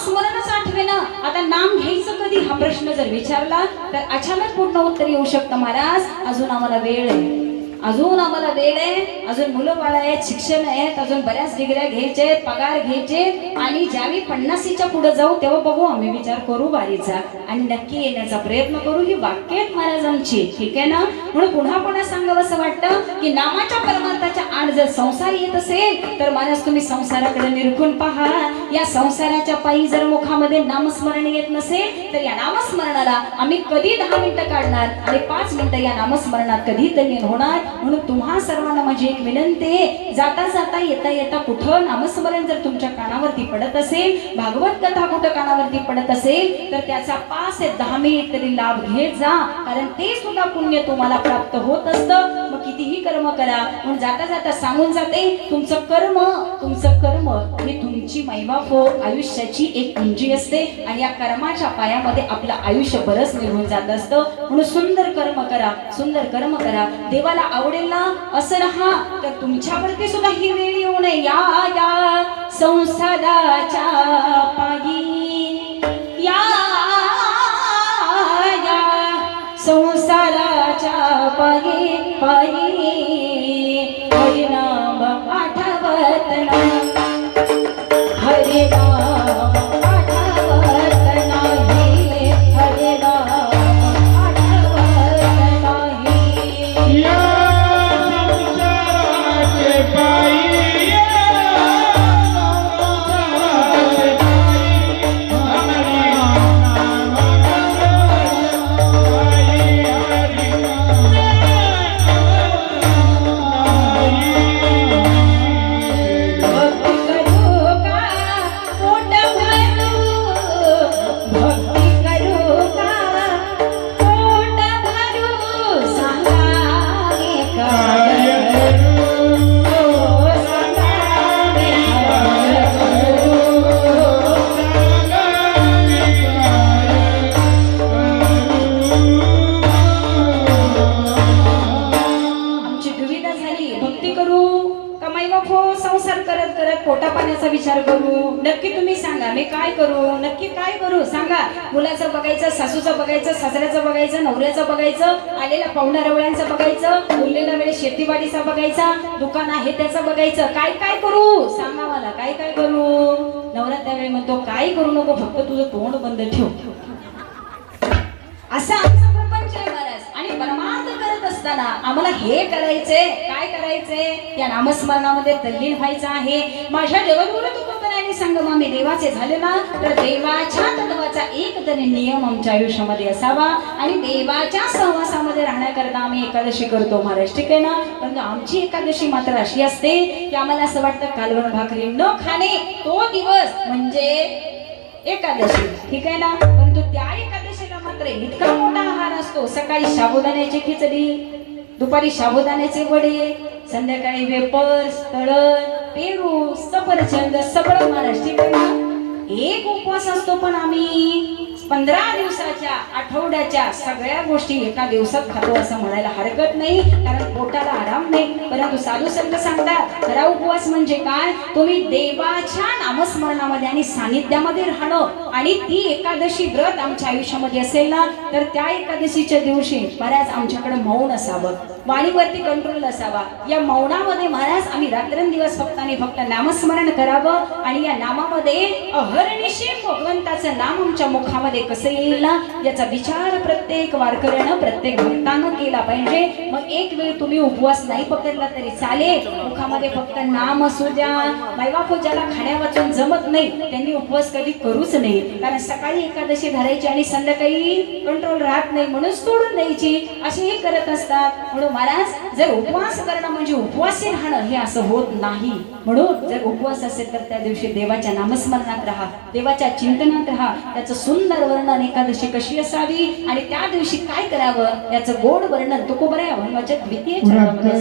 नामस्मरणच आठवेना. आता नाम घ्यायचं कधी हा प्रश्न जर विचारला तर अचानक पूर्ण उत्तर येऊ शकतं, महाराज अजून आम्हाला वेळ आहे, अजून आम्हाला वेळ आहे, अजून मुलं बाळ आहेत, शिक्षण आहेत, अजून बऱ्याच डिग्र्या घ्यायचे, पगार घ्यायचे, आणि ज्यावेळी 50च्या पुढे जाऊ तेव्हा बघू, आम्ही विचार करू बारीचा आणि नक्की येण्याचा प्रयत्न करू. ही वाक्य आहेत महाराजांची, ठीक आहे ना. म्हणून पुन्हा पुन्हा सांगावं असं वाटतं की नामाच्या परमार्थाच्या आड जर संसार येत असेल तर महाराज तुम्ही संसाराकडे निरखून पहा. या संसाराच्या पायी जर मुखामध्ये नामस्मरण येत नसेल तर या नामस्मरणाला आम्ही कधी 10 मिनिटं काढणार आणि 5 मिनिटं या नामस्मरणात कधी तरी होणार. म्हणून तुम्हा सर्वांना माझी एक विनंती आहे, जाता जाता येता येता कुठं नामस्मरण जर तुमच्या कानावरती पडत असेल, भागवत कथा कुठं कानावरती पडत असेल तर त्याचा 5 ते 10 मिनिट तरी लाभ घेत जा, कारण ते सुद्धा पुण्य तुम्हाला प्राप्त होत असतं. मग कितीही कर्म करा, म्हणून जाता जाता सांगून जाते, तुमचं कर्म ही तुमची मैमाफ हो, आयुष्याची एक पुंजी असते आणि या कर्माच्या पायामध्ये आपलं आयुष्य बरंच निघून जात असतं. म्हणून सुंदर कर्म करा, सुंदर कर्म करा, देवाला आवडेल ना असं राहा. तर तुमच्यावरती सुद्धा ही वेळ येऊ नये, या संसाराच्या पायी, या संसाराच्या पायी पायी हरिनाम आठवत नाही, हरिनाम आठवत नाही, हरिनाम आठवत नाही. विचार करू, नक्की तुम्ही सांगा मी काय करू, नक्की काय करू सांगा. मुलाचं बघायचं, सासूचं बघायचं, सासऱ्याचं बघायचं, नवऱ्याचं बघायचं, आलेल्या पाहुण्या रवळ्यांचं बघायचं, उरलेला वेळ शेतीवाडीचा बघायचा, दुकान आहे त्याचं बघायचं. काय काय करू सांगा मला, काय काय करू. नवरा त्यावेळी म्हणतो काय करू नको, फक्त तुझं तोंड बंद ठेव. असं आमचं प्रपंच आहे महाराज. आणि परमार्थ करत असताना आम्हाला हे करायचंय, काय करायचंय, या नामस्मरणामध्ये तल्लीन व्हायचं आहे. माझ्या जगद्गुरु तुकोबरायांनी संगमा मी देवाचे झाले ना तर देवाच्या तत्वाचा एक तरी नियम आमच्या आयुष्यामध्ये असावा आणि देवाच्या सहवासामध्ये राहण्याकरता आम्ही एकादशी करतो महाराज, ठीक आहे ना. पण आमची एकादशी मात्र अशी असते की आम्हाला असं वाटतं कालवण भाकरी न खाणे तो दिवस म्हणजे एकादशी, ठीक आहे ना. परंतु त्या एकादशीला मात्र इतका मोठा आहार असतो. सकाळी साबुदाण्याची खिचडी, दुपारी साबुदाण्याचे वडे, संध्याकाळी वेपर्स, तळण, पेरू, सफरचंद सगळं महाराज, ठीक आहे ना. एक उपवास असतो पण आम्ही 15 दिवसाच्या, आठवड्याच्या सगळ्या गोष्टी एका दिवसात खातो असं म्हणायला हरकत नाही, कारण पोटाला आराम नाही. परंतु साधू संत सांगतात खरा उपवास म्हणजे काय, तुम्ही देवाच्या नामस्मरणामध्ये आणि सानिध्यामध्ये राहणं. आणि ती एकादशी व्रत आमच्या आयुष्यामध्ये असेल ना तर त्या एकादशीच्या दिवशी महाराज आमच्याकडे मौन असावं, वाणीवरती कंट्रोल असावा. या मौनामध्ये महाराज आम्ही रात्रंदिवस फक्त आणि फक्त नामस्मरण करावं आणि या नामामध्ये अहर्निशी भगवंताचं नाम आमच्या मुखामध्ये कसं येईल ना याचा विचार प्रत्येक वारकऱ्यानं, प्रत्येक भक्तानं केला पाहिजे. मग एक वेळ तुम्ही उपवास नाही पकडला तरी चालेल, मुखामध्ये फक्त नाम असू द्या. बायबापू ज्याला खाण्या वाचून जमत नाही त्यांनी उपवास कधी करूच नाही, कारण सकाळी एकादशी धरायची आणि संध्याकाळी कंट्रोल राहत नाही म्हणून सोडून द्यायची, असेही करत असतात. म्हणून महाराज जर उपवास करणं म्हणजे उपवासी राहणं हे असं होत नाही. म्हणून जर उपवास असेल तर त्या दिवशी देवाच्या नामस्मरणात राहा, देवाच्या चिंतनात राहा. त्याचं सुंदर वर्णन एकादशी कशी असावी आणि त्या दिवशी काय करावं याचं गोड वर्णन तुकोबराया भगवानाच्या द्वितीय चरणामध्ये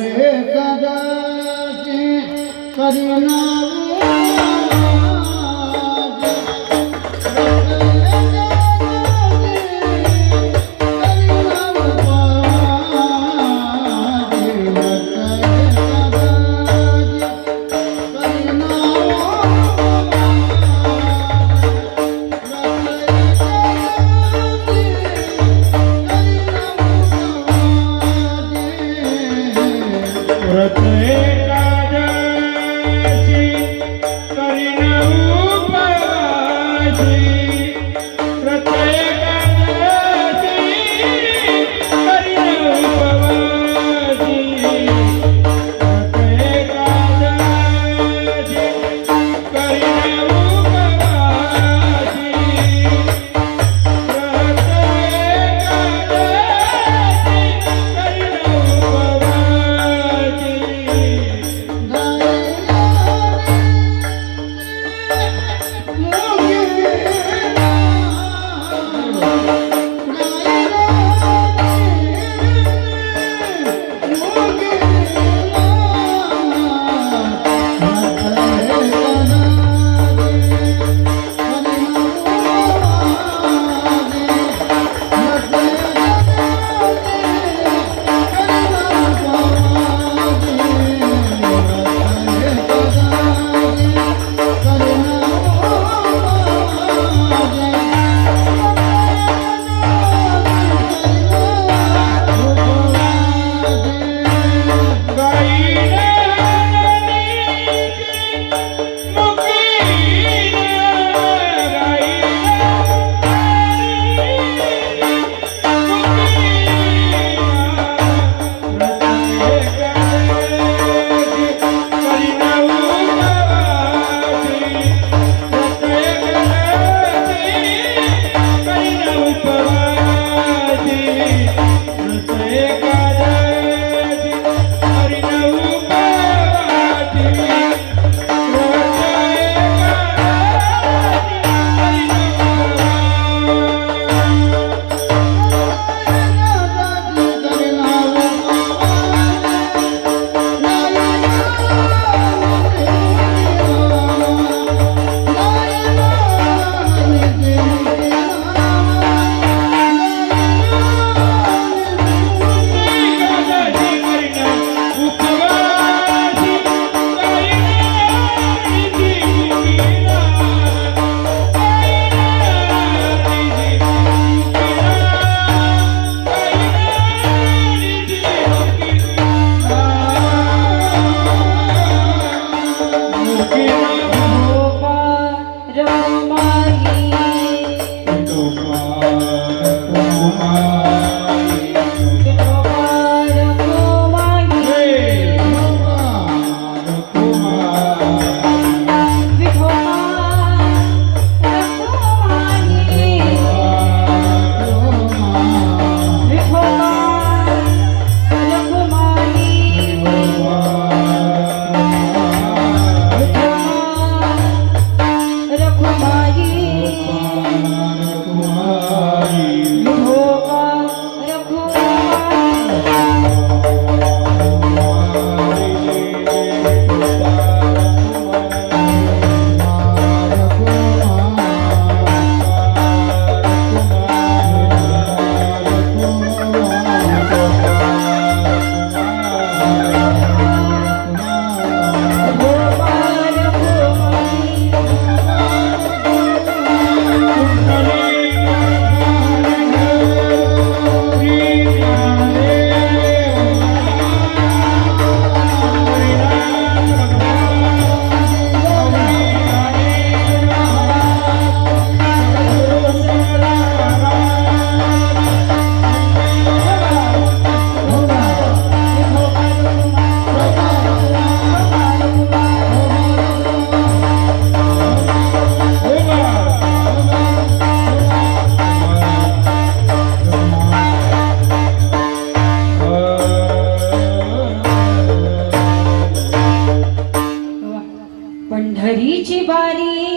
पंढरीची बारी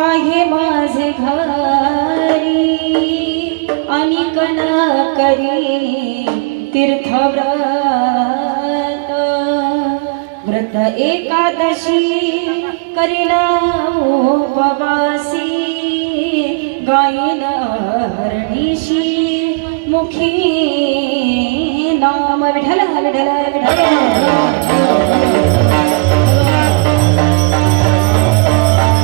आहे माझे घरी अनिक न करी तीर्थव्रत व्रत एकादशी करीना उपवासी गायन हरणीशी मुखी नाम विठ्ठल विठ्ठल विठ्ठल